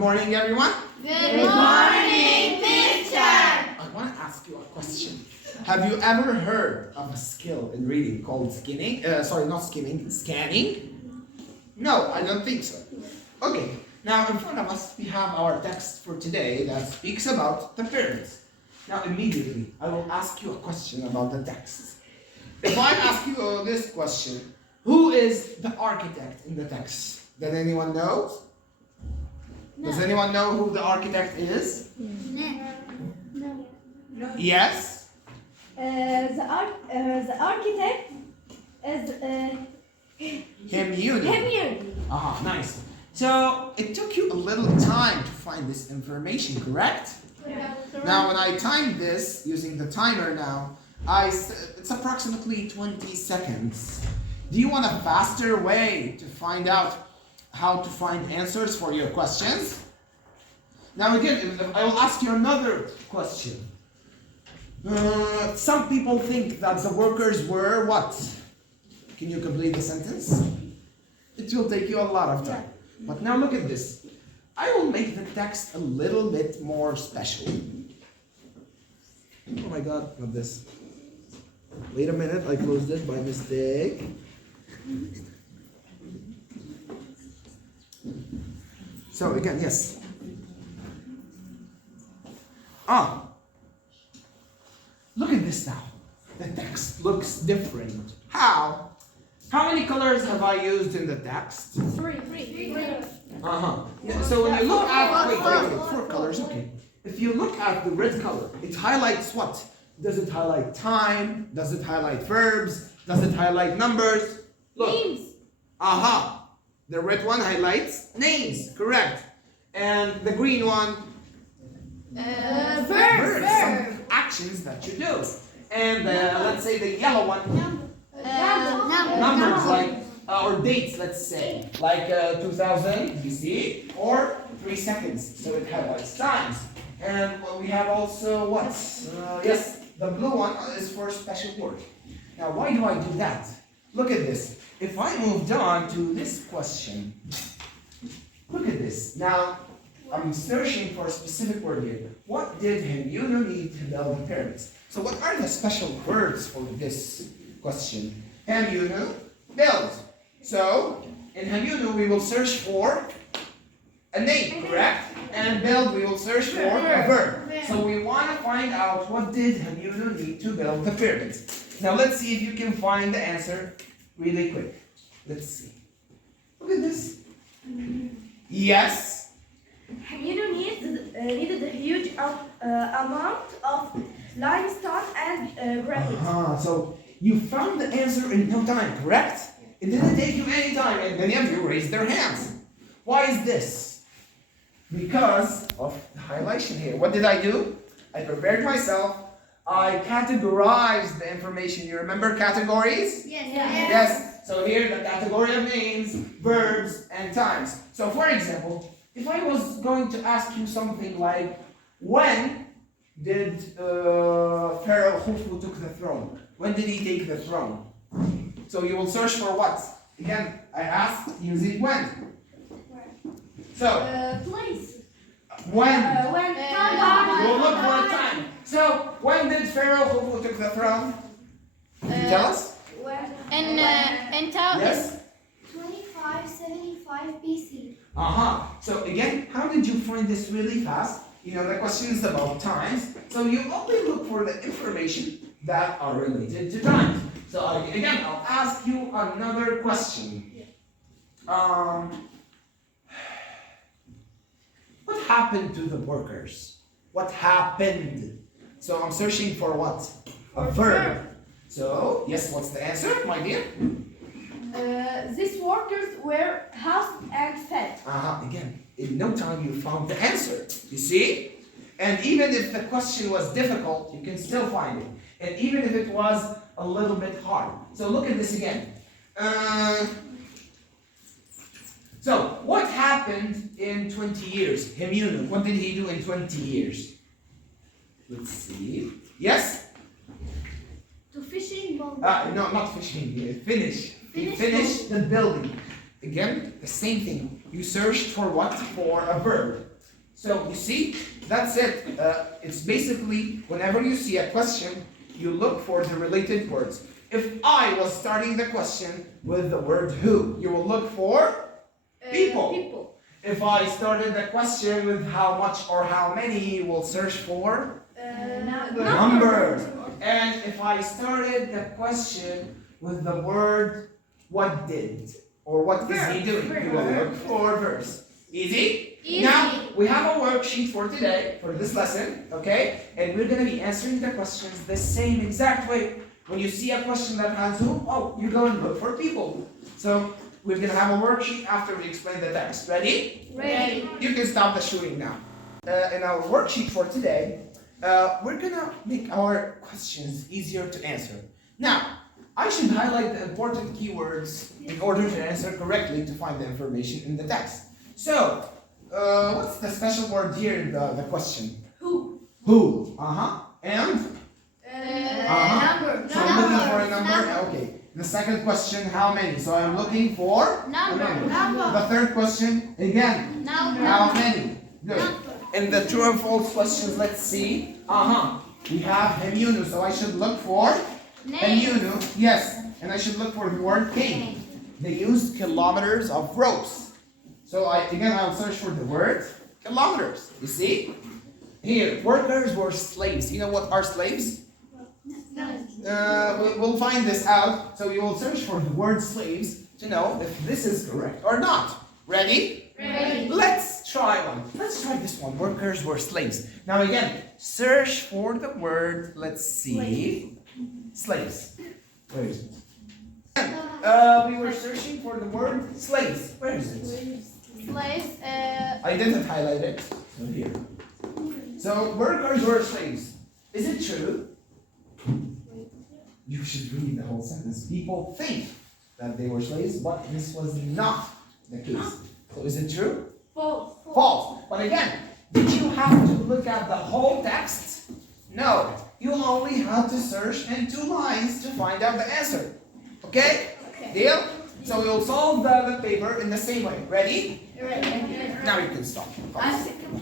Good morning, everyone. Good morning, teacher. I want to ask you a question. Have you ever heard of a skill in reading called scanning? Scanning? No, I don't think so. Okay, now in front of us we have our text for today that speaks about the pyramids. Now immediately I will ask you a question about the text. If I ask you this question, who is the architect in the text? Does anyone know? No. Does anyone know who the architect is? No. Yes? The architect is Him. Him. Ah, nice. So it took you a little time to find this information, correct? Yeah. Now when I timed this using the timer now, it's approximately 20 seconds. Do you want a faster way to find out how to find answers for your questions? Now again, I will ask you another question. Some people think that the workers were what? Can you complete the sentence? It will take you a lot of time. But now look at this. I will make the text a little bit more special. Oh my God, not this. Wait a minute, I closed it by mistake. So again, yes. Look at this now. The text looks different. How? How many colors have I used in the text? Three. Yeah, so when you look at, wait, 4 colors, okay. If you look at the red color, it highlights what? Does it highlight time? Does it highlight verbs? Does it highlight numbers? Look. Names. The red one highlights names, correct. And the green one, verbs, some actions that you do. And let's say the yellow one, numbers, like, or dates, let's say, like 2000 BC or 3 seconds. So it highlights times. And we have also what? Yes, the blue one is for special word. Now, why do I do that? Look at this. If I moved on to this question, look at this. Now, I'm searching for a specific word here. What did Hemyunu need to build the pyramids? So what are the special words for this question? Hemyunu, build. So, in Hemyunu we will search for a name, correct? And build we will search for a verb. So we want to find out what did Hemyunu need to build the pyramids. Now let's see if you can find the answer really quick. Let's see. Look at this. Yes. Hemyunu needed a huge amount of limestone and granite. So you found the answer in no time, correct? It didn't take you any time, and many of you raised their hands. Why is this? Because of the highlighting here. What did I do? I prepared myself. I categorized the information. You remember categories? Yes. So here the category of names, verbs, and times. So for example, if I was going to ask you something like, when did Pharaoh Khufu took the throne? When did he take the throne? So you will search for what? Again, I asked using when. So Place. when? Time. We'll look for a time. So when did Pharaoh Khufu took the throne? Can you tell us? In Yes? 2575 BC. So again, how did you find this really fast? You know, the question is about times. So you only look for the information that are related to times. So again, I'll ask you another question. What happened to the workers? What happened? So I'm searching for what? A verb. So, yes, what's the answer, my dear? These workers were housed and fed. Again, in no time you found the answer. You see? And even if the question was difficult, you can still find it. And even if it was a little bit hard. So look at this again. So, what happened in 20 years? Hemyunu, what did he do in 20 years? Let's see. Yes? To fishing boat. No, not fishing. Finish. He finished the building. Again, the same thing. You searched for what? For a verb. So you see, that's it. It's basically whenever you see a question, you look for the related words. If I was starting the question with the word who, you will look for people. If I started the question with how much or how many, you will search for numbers. And if I started the question with the word what did or what is he doing, you will look for verse. Easy? Easy. Now, we have a worksheet for today, for this lesson, okay? And we're going to be answering the questions the same exact way. When you see a question that has who, oh, you go and look for people. So, we're going to have a worksheet after we explain the text. Ready? Ready. You can stop the shooting now. In our worksheet for today, we're going to make our questions easier to answer. Now, I should highlight the important keywords in order to answer correctly to find the information in the text. So, what's the special word here in the question? Who? Who? And? Number. So I'm looking for a number. Okay. The second question, how many? So I'm looking for Number. The third question, again, Number. how many? Good. In the true and false questions, let's see. We have Hemunu, so I should look for Hemunu. Yes, and I should look for the word king. They used kilometers of ropes. So I'll search for the word kilometers. You see? Here, workers were slaves. You know what are slaves? We'll find this out. So you will search for the word slaves to know if this is correct or not. Ready? Ready. Let's try one. Let's try this one. Workers were slaves. Now again, search for the word, let's see, slaves. Where is it? We were searching for the word slaves. Where is it? Slaves. I didn't highlight it. So here. So workers were slaves. Is it true? You should read the whole sentence. People think that they were slaves, but this was not the case. So is it true? False. False. But again, did you have to look at the whole text? No. You only have to search in 2 lines to find out the answer. Okay? Deal? So we'll solve the paper in the same way. Ready? Ready. Now you can stop.